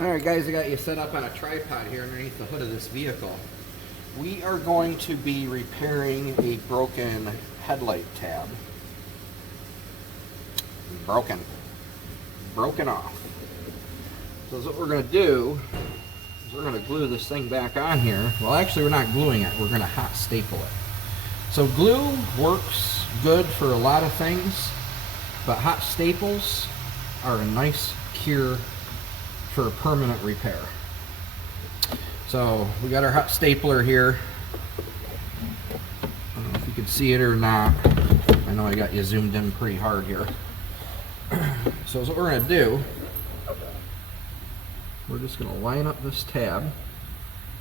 Alright guys, I got you set up on a tripod here underneath the hood of this vehicle. We are going to be repairing a broken headlight tab. Broken off. So what we're going to do is we're going to glue this thing back on here. Well, actually we're not gluing it, we're going to hot staple it. So glue works good for a lot of things, but hot staples are a nice cure for a permanent repair. So we got our hot stapler here. I don't know if you can see it or not. I know I got you zoomed in pretty hard here. So what we're going to do, we're just going to line up this tab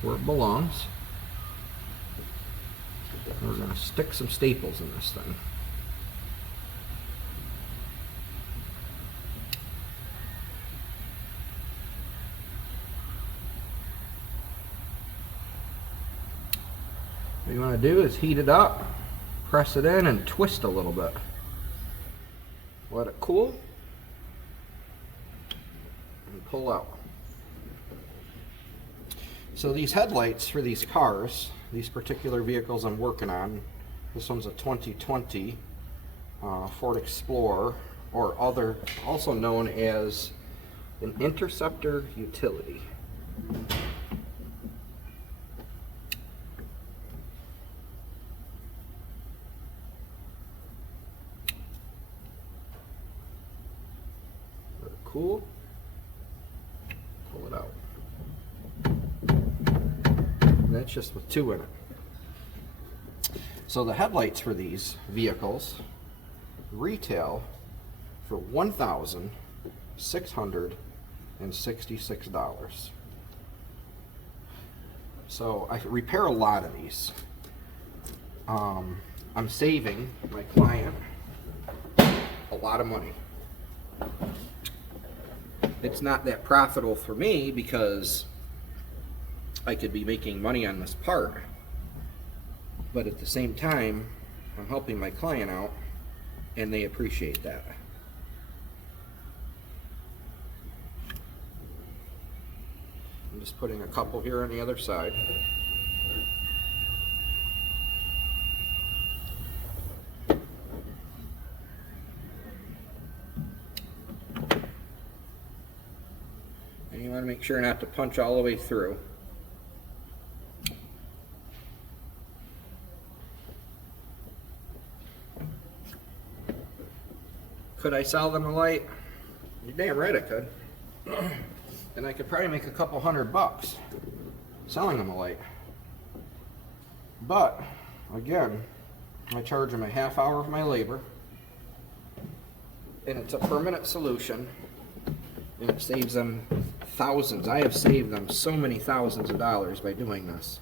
where it belongs. And we're going to stick some staples in this thing. What you want to do is heat it up, press it in, and twist a little bit. Let it cool, and pull out. So these headlights for these cars, these particular vehicles I'm working on, this one's a 2020 Ford Explorer, or also known as an Interceptor utility. Cool. Pull it out. And that's just with two in it. So the headlights for these vehicles retail for $1,666. So I repair a lot of these. I'm saving my client a lot of money. It's not that profitable for me because I could be making money on this part, but at the same time I'm helping my client out and they appreciate that. I'm just putting a couple here on the other side. And you want to make sure not to punch all the way through. Could I sell them a light? You're damn right I could. And I could probably make a couple $100 selling them a light. But, again, I charge them a half hour of my labor. And it's a permanent solution. And it saves them thousands. I have saved them so many thousands of dollars by doing this.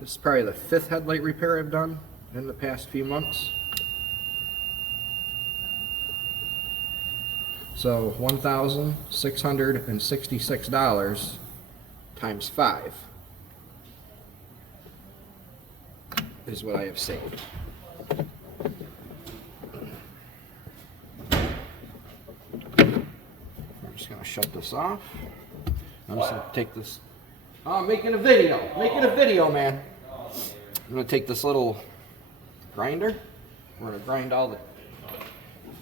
This is probably the 5th headlight repair I've done in the past few months. So $1,666 times 5 is what I have saved. I'm just going to shut this off. I'm just going to take this. Oh, I'm making a video. Making a video, man. I'm going to take this little grinder. We're going to grind all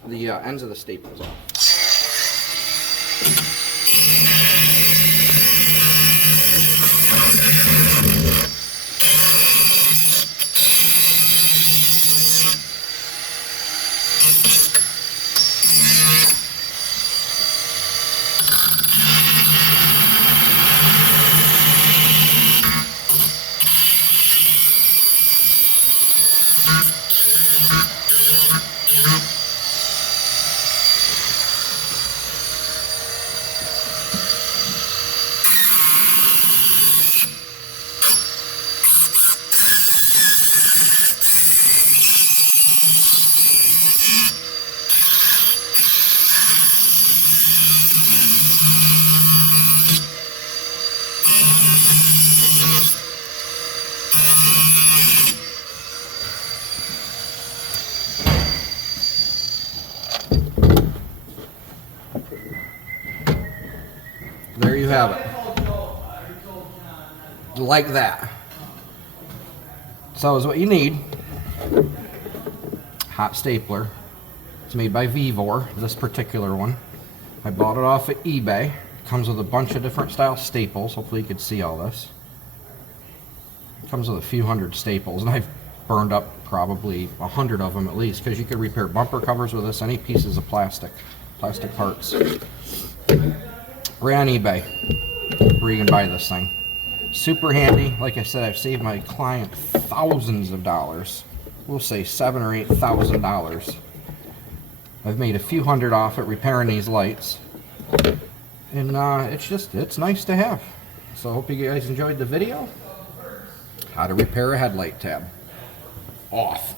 the ends of the staples off. you have it. Like that. So is what you need. Hot stapler. It's made by Vivor, this particular one. I bought it off of eBay. It comes with a bunch of different style staples. Hopefully you could see all this. It comes with a few hundred staples, and I've burned up probably 100 of them at least, because you could repair bumper covers with this, any pieces of plastic parts. Right on eBay, where you can buy this thing. Super handy. Like I said, I've saved my client thousands of dollars. We'll say $7,000 or $8,000. I've made a few hundred off it repairing these lights, and it's nice to have. So I hope you guys enjoyed the video. How to repair a headlight tab. Off.